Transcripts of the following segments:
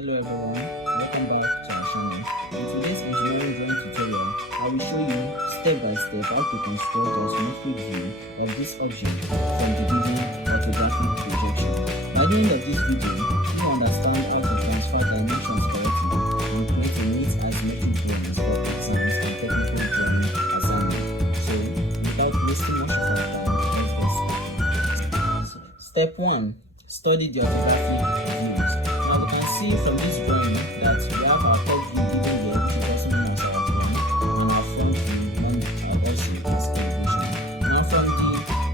Hello everyone, welcome back to our channel. In today's engineering drawing tutorial, I will show you step by step how to construct the isometric view of this object from the given orthographic projection. By the end of this video, you will understand how to transfer dimensions correctly and create a neat isometric drawings for exams and technical drawing assignment. So, without wasting much of our time, let's get started. Step 1. Study the orthographic views. Now we can see from this drawing that we have our top view given here, which is also known as our drawing, and our front view, known also as elevation.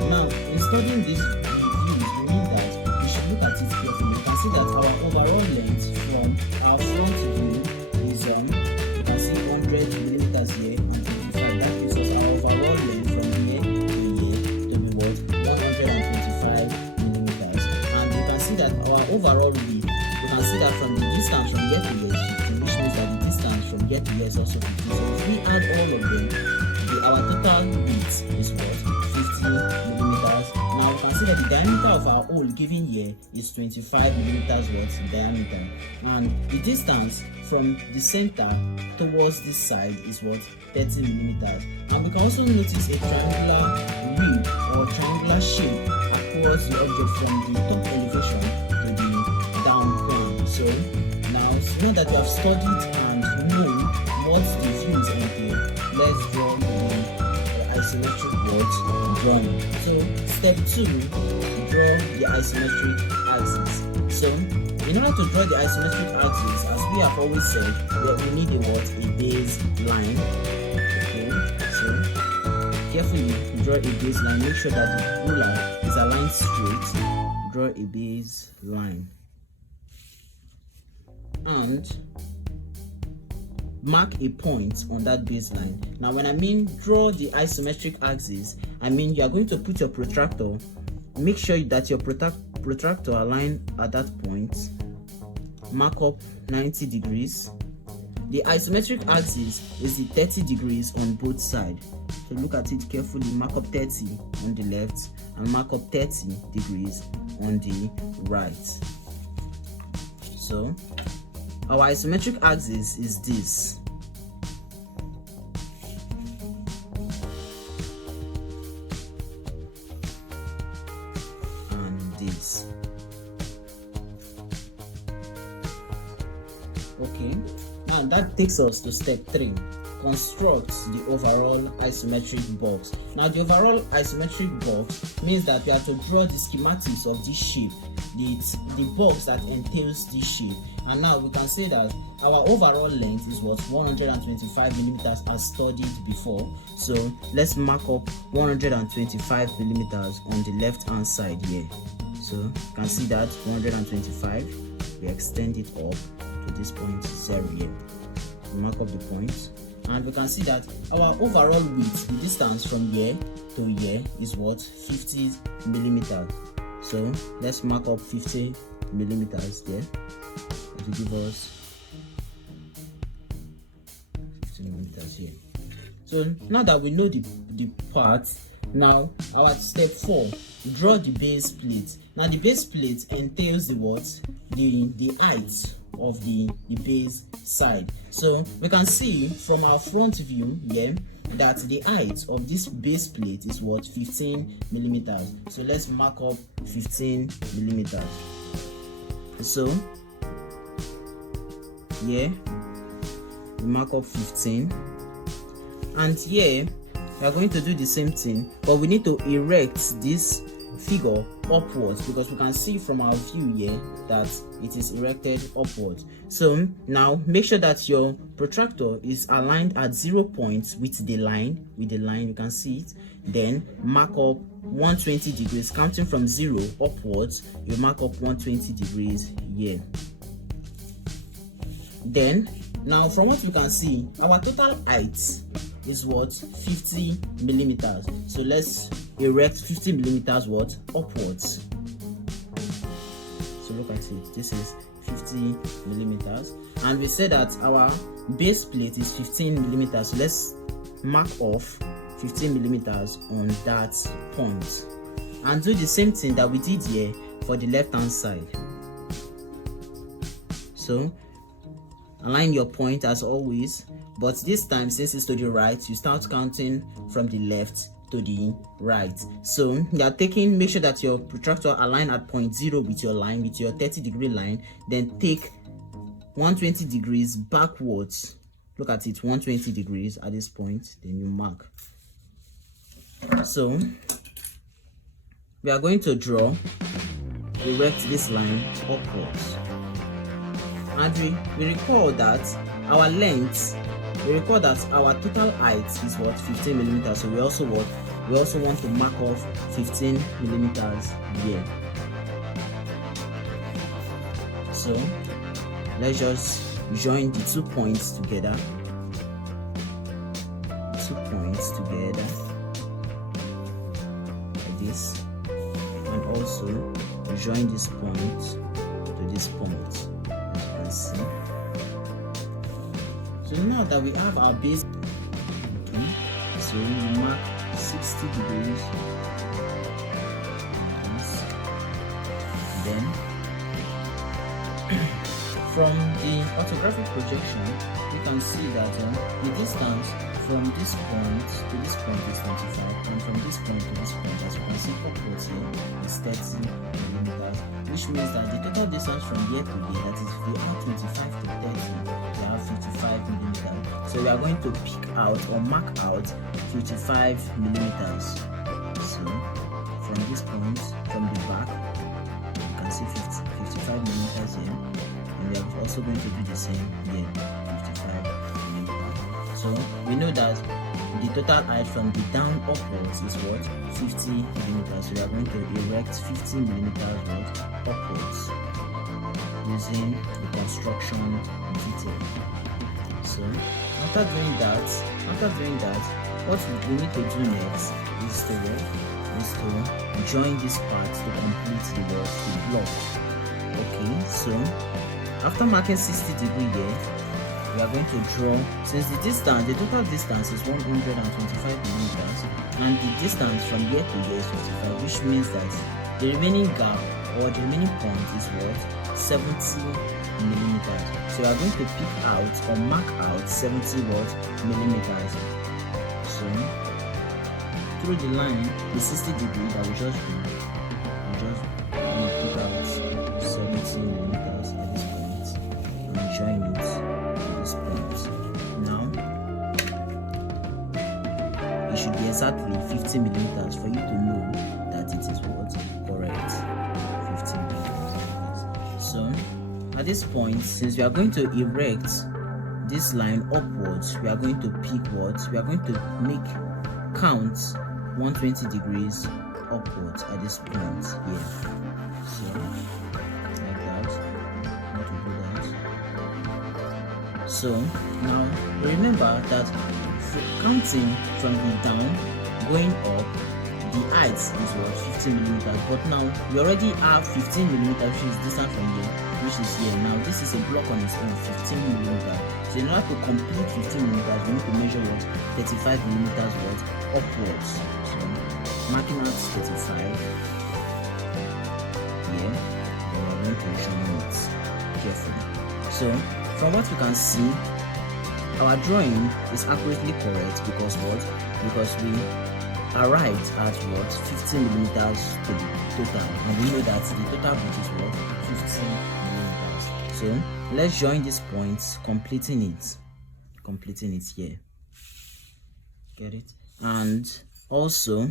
Now in studying these views, we mean that we should look at it carefully. You can see that our overall length from our front view is you can see 100 millimeters here and 25. That gives us our overall length from here to here to be what? 125 millimeters. And you can see that our overall width, you can see that from the distance from here to here is 50, which means that the distance from here to here is also 50. So if we add all of them, our total width is what? 50 millimeters. Now you can see that the diameter of our hole given here is 25 millimeters what? Diameter. And the distance from the center towards this side is what? 30 millimeters. And we can also notice a triangular rib or triangular shape across the object from the top elevation to the down plane. So now that we have studied and known what the views entail, let's draw the isometric drawing. So step 2, draw the isometric axis. So in order to draw the isometric axis, as we have always said, we need a baseline. Okay, so carefully draw a baseline. Make sure that the ruler is aligned straight. Draw a baseline and mark a point on that baseline. Now when I mean draw the isometric axis, I mean you are going to put your protractor, make sure that your protractor align at that point, mark up 90 degrees. The isometric axis is the 30 degrees on both sides. So look at it carefully, mark up 30 on the left and mark up 30 degrees on the right. So our isometric axis is this. And this. Okay, now that takes us to step 3. Construct the overall isometric box. Now the overall isometric box means that we have to draw the schematics of this shape, the box that entails this shape. And now we can say that our overall length is what? 125 millimeters as studied before. So let's mark up 125 millimeters on the left hand side here. So you can see that 125, we extend it up to this point 0 here. We mark up the points. And we can see that our overall width, the distance from here to here, is what? 50 millimeters. So let's mark up 50 millimeters there to give us 50 millimeters here. So now that we know the parts, now our step 4, draw the base plate. Now the base plate entails the what? The height of the base side. So we can see from our front view here that the height of this base plate is what? 15 millimeters. So let's mark up 15 millimeters. So here we mark up 15, and here we are going to do the same thing, but we need to erect this figure upwards because we can see from our view here that it is erected upwards. So now make sure that your protractor is aligned at 0 points with the line. You can see it. Then mark up 120 degrees, counting from 0 upwards. You mark up 120 degrees here. Then now from what we can see, our total height is what? 50 millimeters. So let's erect 50 millimeters what? Upwards. So look at it, this is 50 millimeters, and we said that our base plate is 15 millimeters. So let's mark off 15 millimeters on that point and do the same thing that we did here for the left hand side. So align your point as always, but this time, since it's to the right, you start counting from the left to the right. So you are taking, make sure that your protractor align at point 0 with your line, with your 30-degree line, then take 120 degrees backwards. Look at it, 120 degrees at this point, then you mark. So we are going to draw, erect this line upwards. And we recall that our length, we recall that our total height is what, 15 millimeters. So we also want to mark off 15 millimeters here. So let's just join the 2 points together. 2 points together like this, and also join this point to this point. See. So now that we have our base, okay, so we mark 60 degrees like this. Then from the orthographic projection, you can see that the distance from this point to this point is 25, and from this point to this point, as you can see upwards here, is 30 millimeters, which means that the total distance from here to here, that is, if we add 25 to 30, we have 55 millimeters. So we are going to pick out or mark out 55 millimeters. So from this point, from the back, you can see 55 millimeters here, and we are also going to do the same here, 55 millimeters. So we know that the total height from the down upwards is what, 50 millimeters. So we are going to erect 50 millimeters what, upwards, using the construction detail. So after doing that, what we need to do next is to join this part to complete the work, the block. Okay, so after marking 60 degrees there, we are going to draw, since the total distance is 125 millimeters, and the distance from here to here is 55, which means that the remaining gap or the remaining point is what, 70 millimeters. So we are going to pick out or mark out 70 millimeters. So through the line, the 60 degree that we just drew, we pick out 70 millimeters at this point and join it. Now it should be exactly 50 millimeters for you to know that it is what, correct, 50 millimeters. So at this point, since we are going to erect this line upwards, we are going to pick what, we are going to make count 120 degrees upwards at this point here. So like that. So now remember that counting from the down going up, the height is what, 50 millimeters, but now we already have 15 millimeters, which is distance from here, which is here. Now this is a block on its own, 15 millimeters. So in order to complete 15 millimeters, we need to measure what, 35 millimeters what, upwards. So marking out 35 here, then we're going to join it carefully. So from what we can see, our drawing is accurately correct because what? Because we arrived at what? 15 millimeters to the total, and we know that the total width is what? 15 millimeters. So let's join these points, completing it here. Get it? And also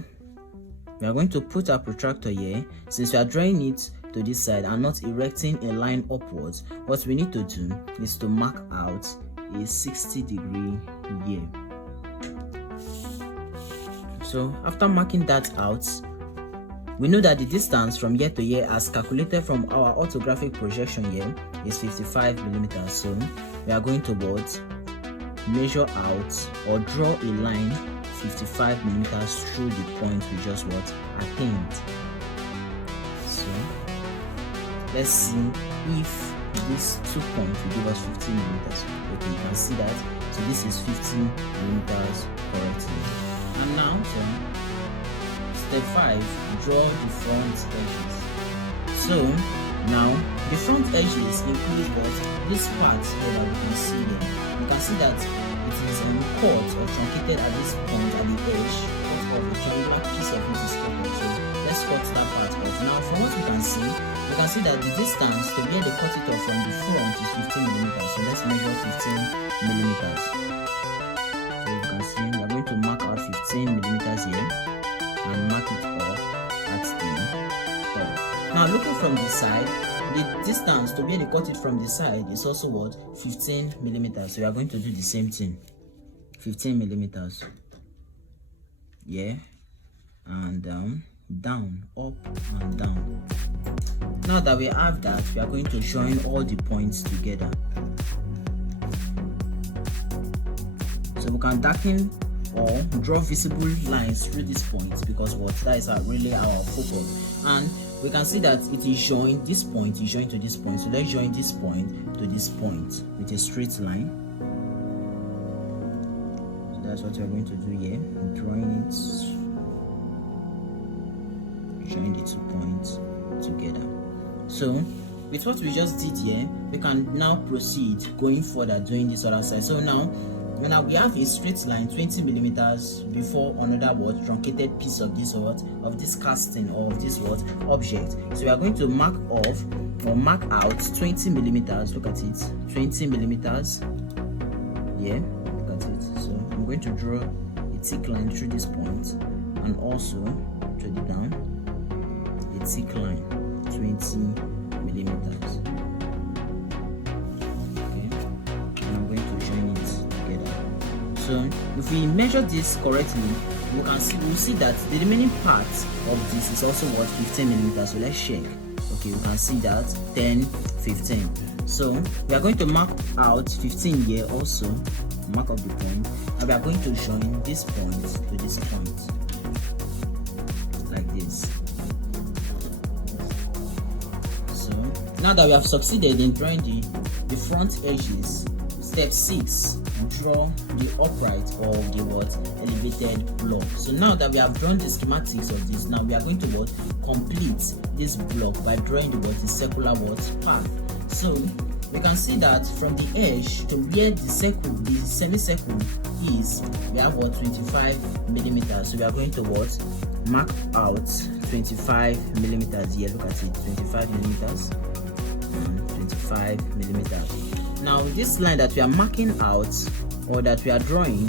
we are going to put our protractor here. Since we are drawing it to this side and not erecting a line upwards, what we need to do is to mark out a 60 degree here. So after marking that out, we know that the distance from here to here as calculated from our orthographic projection here is 55 millimeters. So we are going to what, measure out or draw a line 55 millimeters through the point we just what, attained. So let's see if these 2 points will give us 15 millimeters. Okay, you can see that. So this is 15 millimeters correctly. And now, step 5, draw the front edges. So Now the front edges include what this part here that we can see here. You can see that it is cut or truncated at this point at the edge. Of the triangular piece of it is cut. So let's cut that part off. Now from what we can see that the distance to where they cut it off from the front is 15 millimeters. So let's measure 15 millimeters. So you can see we are going to mark out 15 millimeters here and mark it off at the top. Now looking from the side, the distance to where they cut it from the side is also what? 15 millimeters. So we are going to do the same thing. 15 millimeters. Yeah, and down, up and down. Now that we have that, we are going to join all the points together. So we can darken or draw visible lines through these points because that is really our focus. And we can see that it is joined, this point is joined to this point. So let's join this point to this point with a straight line. So that's what we're going to do here. Drawing it, join the 2 points together. So with what we just did here, we can now proceed going further doing this other side. So now we have a straight line 20 millimeters before another truncated piece of this of this casting or of this object. So we are going to mark off or mark out 20 millimeters. Look at it, 20 millimeters. Yeah, look at it. So I'm going to draw a thick line through this point and also draw it down a thick line 20 millimeters. So if we measure this correctly, we'll see that the remaining part of this is also 15 millimeters. So let's check. Okay, we can see that 10, 15. So we are going to mark out 15 here also, mark up the point, and we are going to join this point to this point like this. So now that we have succeeded in drawing the front edges, step 6, draw the upright of the elevated block. So now that we have drawn the schematics of this, now we are going to complete this block by drawing the circular path. So we can see that from the edge to where the semicircle is, we have 25 millimeters. So we are going to mark out 25 millimeters here. Look at it, 25 millimeters and 25 millimeters. Now this line that we are marking out or that we are drawing,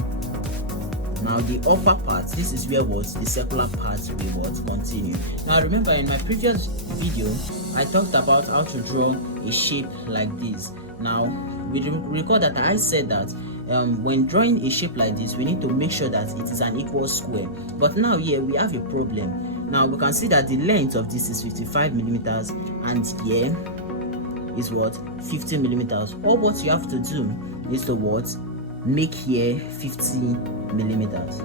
now the upper part, this is where the circular part will continue. Now remember in my previous video I talked about how to draw a shape like this. Now we recall that I said that when drawing a shape like this, we need to make sure that it is an equal square. But now here we have a problem. Now we can see that the length of this is 55 millimeters and here is 50 millimeters. All what you have to do is to make here 50 millimeters.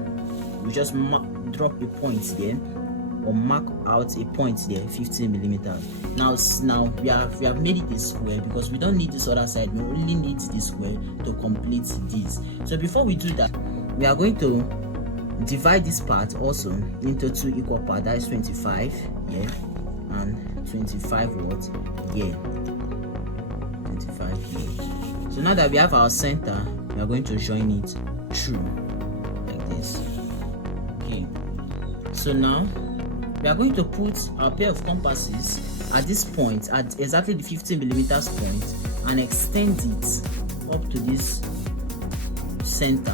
You just drop a point here or mark out a point there, 50 millimeters. Now we have made it a square because we don't need this other side. We only need this square to complete this. So before we do that, we are going to divide this part also into 2 equal parts. That is 25 here and 25 here. 25 here. So now that we have our center, we are going to join it through like this. Okay. So now we are going to put our pair of compasses at this point, at exactly the 50 millimeters point, and extend it up to this center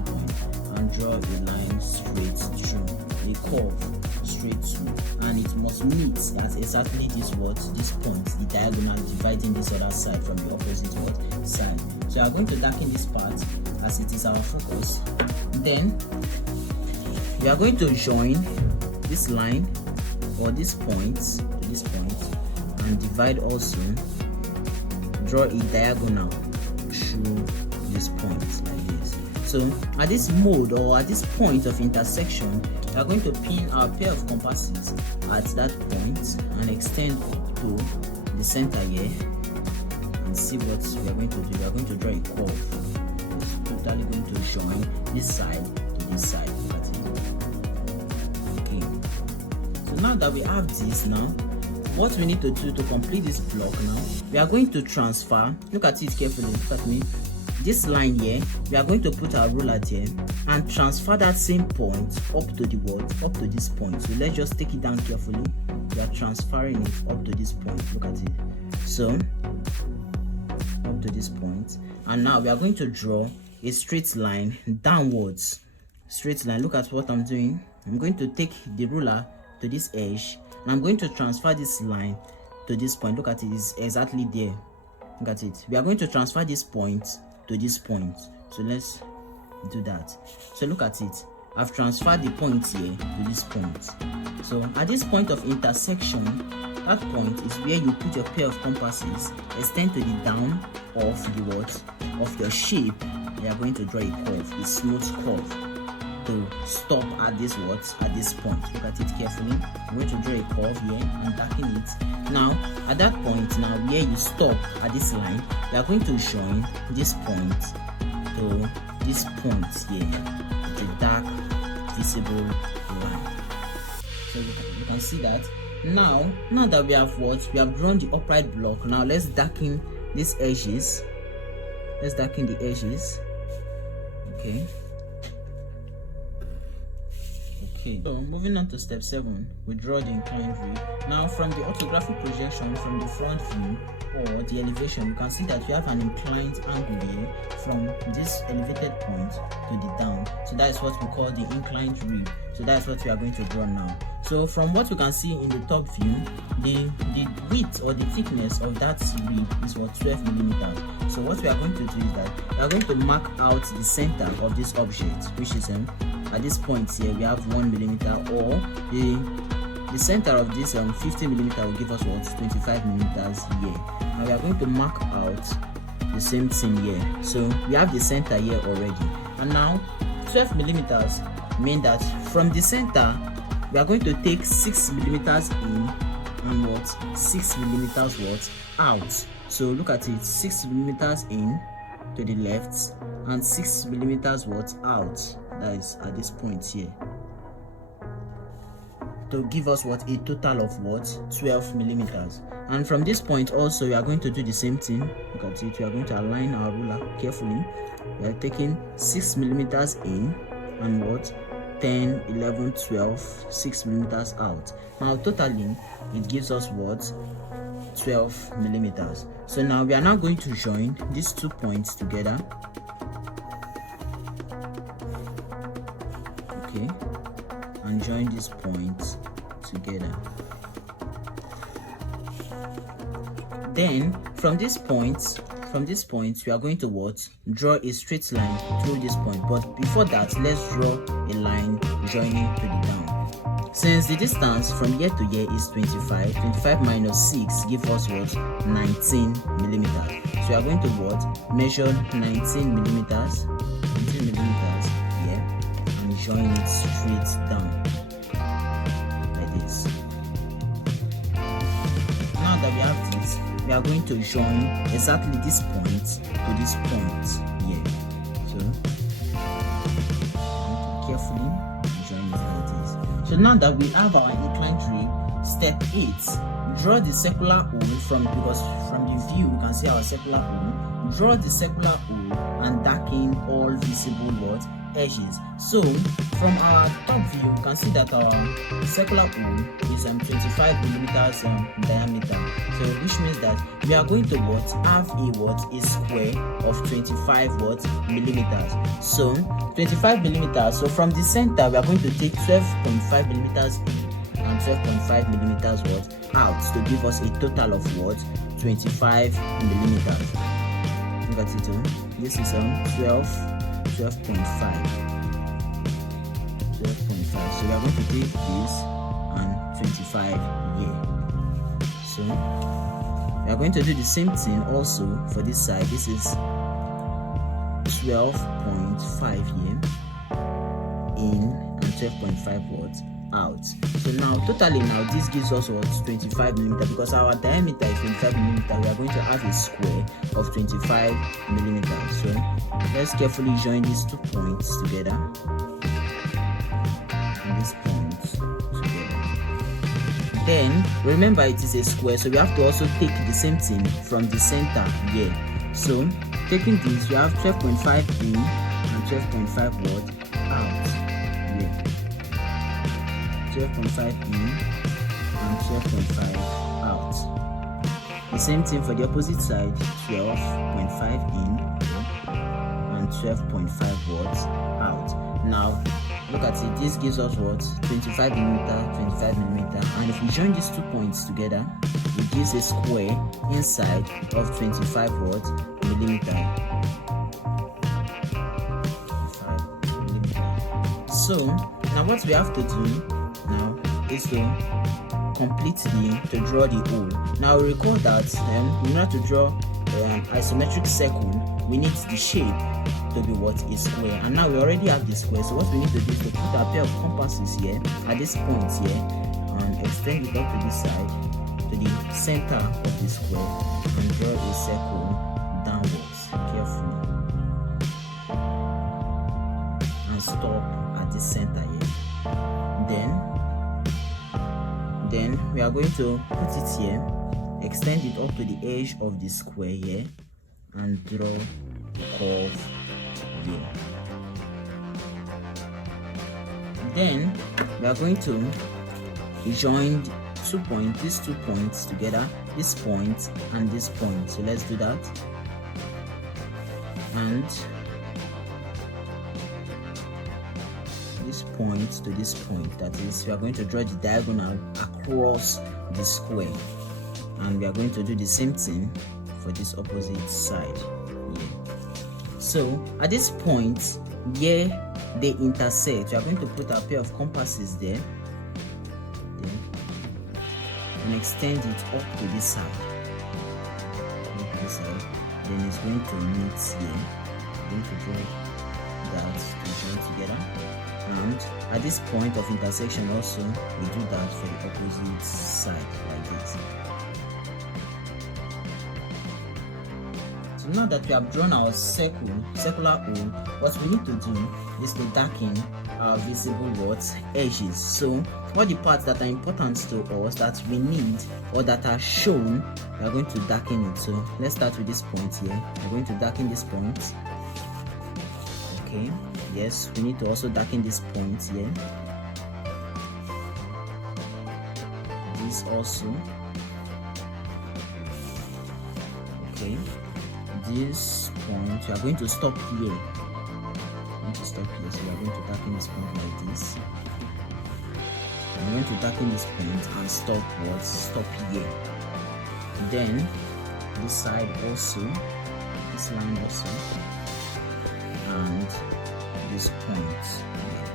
point and draw a line straight through, a curve straight through, and it must meet at exactly this point, the diagonal dividing this other side from the opposite side. So we are going to darken this part as it is our focus. Then we are going to join this line or this point to this point and divide also, draw a diagonal through this point like this. So at this mode or at this point of intersection, we are going to pin our pair of compasses at that point and extend up to the center here and see what we are going to do. We are going to draw a curve. It's totally going to join this side to this side. Okay. So now that we have this, now what we need to do to complete this block now, we are going to transfer. Look at it carefully. Look at me. This line here, we are going to put our ruler there and transfer that same point up to the what? Up to this point. So let's just take it down carefully. We are transferring it up to this point. Look at it. So up to this point, and now we are going to draw a straight line downwards. Straight line. Look at what I'm doing. I'm going to take the ruler to this edge, and I'm going to transfer this line to this point. Look at it, it's exactly there. Look at it. We are going to transfer this point to this point. So let's do that. So look at it. I've transferred the point here to this point. So at this point of intersection, that point is where you put your pair of compasses, extend to the down of the what? Of your shape. We are going to draw a curve, a smooth curve, to stop at this what? At this point. Look at it carefully. I'm going to draw a curve here and darken it. Now at that point, now where you stop at this line, we are going to join this point to this point here, the dark visible line. So you can see that. Now that we have what? We have drawn the upright block. Now let's darken these edges. Let's darken the edges. Okay. So moving on to step 7, we draw the inclined rib. Now from the orthographic projection from the front view or the elevation, you can see that you have an inclined angle here from this elevated point to the down. So that is what we call the inclined rib. So that is what we are going to draw now. So from what you can see in the top view, the width or the thickness of that rib is what? 12 millimeters. So what we are going to do is that we are going to mark out the center of this object, which is at this point here we have 1 millimeter, or the center of this 50 millimeter will give us what? 25 millimeters here. Now we are going to mark out the same thing here. So we have the center here already, and now 12 millimeters mean that from the center we are going to take 6 millimeters in and what? 6 millimeters what? Out. So look at it, 6 millimeters in to the left and 6 millimeters what? Out. That is at this point here, to give us what? A total of what? 12 millimeters. And from this point also we are going to do the same thing. Look at it. We are going to align our ruler carefully. We are taking 6 millimeters in and what? 10, 11, 12, 6 millimeters out. Now totally it gives us what? 12 millimeters. So now we are now going to join these 2 points together. Okay, and join these points together. Then from this point we are going to what? Draw a straight line through this point. But before that, let's draw a line joining to the down. Since the distance from here to here is 25 minus 6 gives us what? 19 millimeters. So we are going to what? Measure 19 millimeters here and join it straight down like this. Now that we have this, we are going to join exactly this point to this point here. So carefully join it like this. So now that we have our inclined rib, step 8, draw the circular hole because from the view we can see our circular hole. Draw the circular hole and darken all visible what? Edges. So from our top view you can see that our circular hole is 25 millimeters diameter. So which means that we are going to what? Have a square of 25 millimeters. So 25 millimeters. So from the center we are going to take 12.5 millimeters in and 12.5 millimeters out to give us a total of 25 millimeters. Look at it. This is 12.5. So we are going to take this and 25 here. So we are going to do the same thing also for this side. This is 12.5 here in and 12.5 out. So now totally this gives us 25 millimeter, because our diameter is 25 millimeter. We are going to have a square of 25 millimeters. So let's carefully join these 2 points together and these points together. Then remember it is a square, so we have to also take the same thing from the center here. So taking this, we have 12.5 in and 12.5 what out here. 12.5 in and 12.5 out. The same thing for the opposite side, 12.5 in and 12.5 what out. Now look at it, this gives us what 25 millimeter, 25 millimeter, and if we join these 2 points together, it gives a square inside of 25 what millimeter. 25 millimeter. So now what we have to do now is to draw the hole. Now recall that in order to draw an isometric circle, we need the shape to be what is square, and now we already have the square. So what we need to do is to put a pair of compasses here at this point here and extend it up to this side to the center of the square and draw a circle downwards carefully and stop at the center here. Then we are going to put it here, extend it up to the edge of the square here and draw a curve here. Then we are going to join these 2 points together, this point and this point. So let's do that. And this point to this point, that is, we are going to draw the diagonal across the square, and we are going to do the same thing for this opposite side here. So at this point where they intersect, we are going to put a pair of compasses there and extend it up to this side. Then it's going to meet here. We're going to draw that to join together, and at this point of intersection also we do that for the opposite side like this. So now that we have drawn our circular hole, what we need to do is to darken our visible edges. So all the parts that are important to us that we need or that are shown, we are going to darken it. So let's start with this point here. We're going to darken this point. Okay, yes, we need to also darken this point here. This also. Okay, this point, we are going to stop here. So we are going to darken this point like this. I'm going to darken this point and stop here. Then this side also, this line also, and this point here.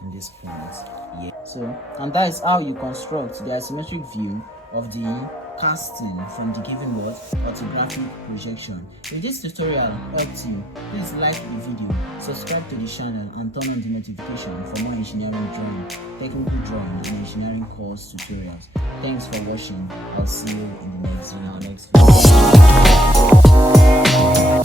And this point here. So, and that is how you construct the isometric view of the casting from the given orthographic projection. If this tutorial helped you, please like the video, subscribe to the channel and turn on the notification for more engineering drawing, technical drawing and engineering course tutorials. Thanks for watching. I'll see you in the next video.